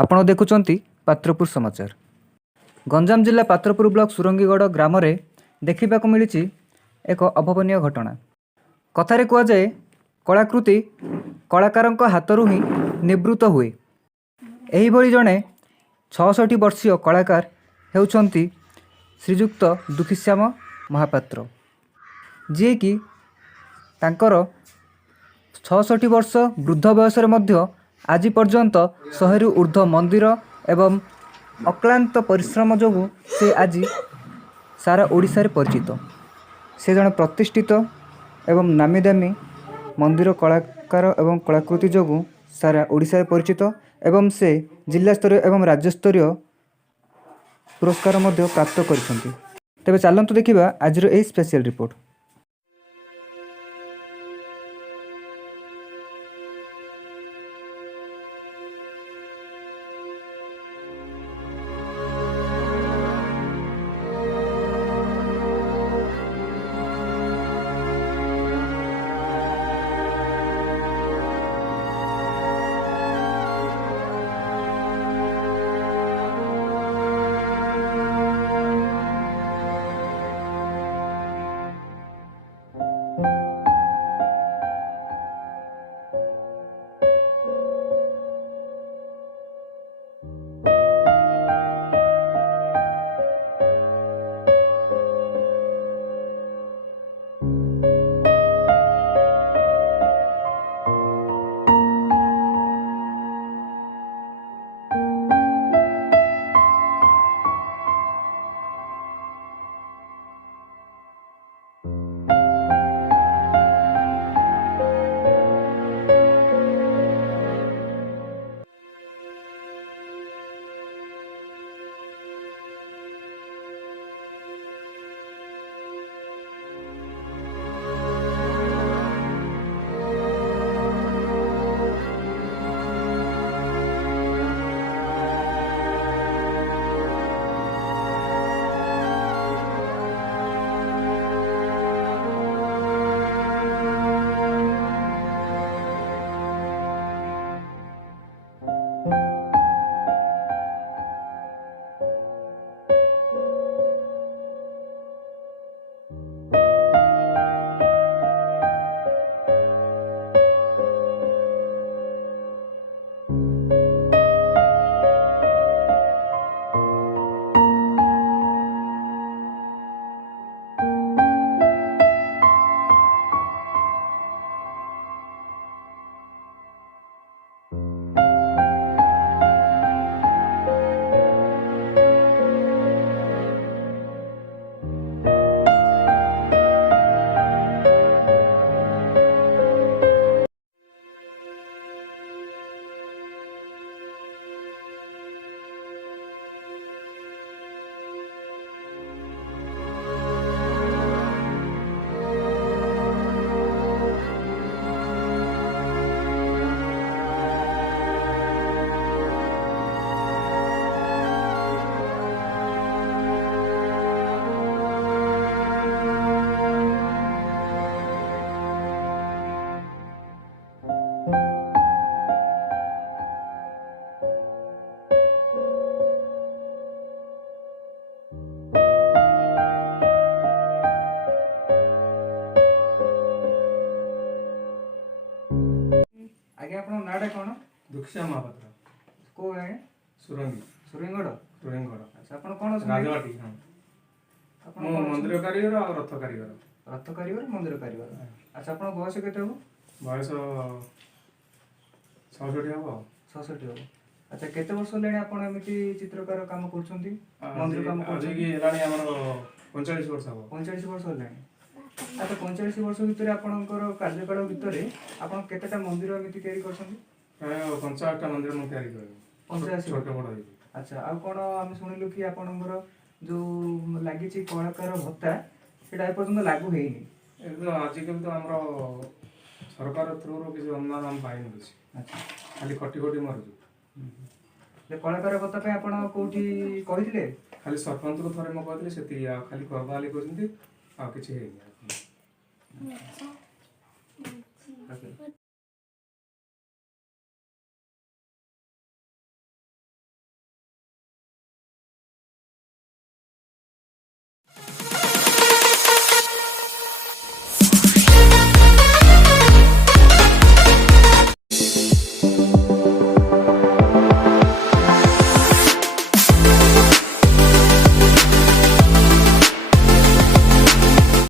आपण देखुचंती पात्रपुर समाचार। गंजाम जिला पात्रपुर ब्लॉक सुरंगीगढ़ ग्राम रे देखिबाकु मिलिछि एक अभावनीय घटना। कथारे कुआ जाए कलाकृति कलाकारंक हाथरू ही निवृत्त हुए। एही भली जणे 66 वर्षीय कलाकार हेउछंती श्रीजुक्त दुखीश्याम महापात्र, जी कि तांकर 66 वर्ष वृद्ध बयस मध्य आज पर्यंत 100 ऊर्ध्व मंदिर एवं अक्लांत परिश्रम जोगु से आज सारा ओडिशा रे परिचित। से जन प्रतिष्ठित एवं नामी दामी मंदिर कलाकार एवं कलाकृति जोगु सारा ओडिशा रे परिचित एवं से जिला स्तरीय एवं राज्य स्तरीय पुरस्कार मध्य प्राप्त करिसंती। तेबे चलंतु देखिबा आजिर एही स्पेशल रिपोर्ट। आगे आपन नाडा कोन? दुखीश्याम महापात्र। को है? सुरंगी सुरंगगढ़। सुरंगगढ़। अच्छा अपन कोन राजवाटी। हां अपन मंदिर कारीगर और रथ कारीगर। रथ कारीगर मंदिर कारीगर। अच्छा अपन बयस केते हो? बयस 66 हो। 66 हो। अच्छा केते वर्ष लेने अपन एमिति चित्रकार काम करछंती? मंदिर काम करछंती कि एलानी हमर 45 वर्ष हो। 45 वर्ष लेने। अच्छा 45 वर्ष भितर आपनकर कार्यकाल भितर आपन केतेटा मंदिर एमिति तयारी करछंती? प्राय 50टा मंदिर म तयारी करबे। 50 छोट बड़ है। अच्छा आ कोन हम सुनिलु कि आपनकर जो लागि छि कलाकार भत्ता सेटा ए पर्यंत लागू हेइनी। एकदम आजिकल तो हमरो सरकार थ्रू रो किसी अनुदान हम पाइन अछि। अच्छा खाली खटी खटी मरजु। ले कलाकार भत्ता पे आपण कोठी कहिथिले? खाली सरपंच को थरे म कहथिले सेति खाली करबाली कहथि आ किछि हेइनी।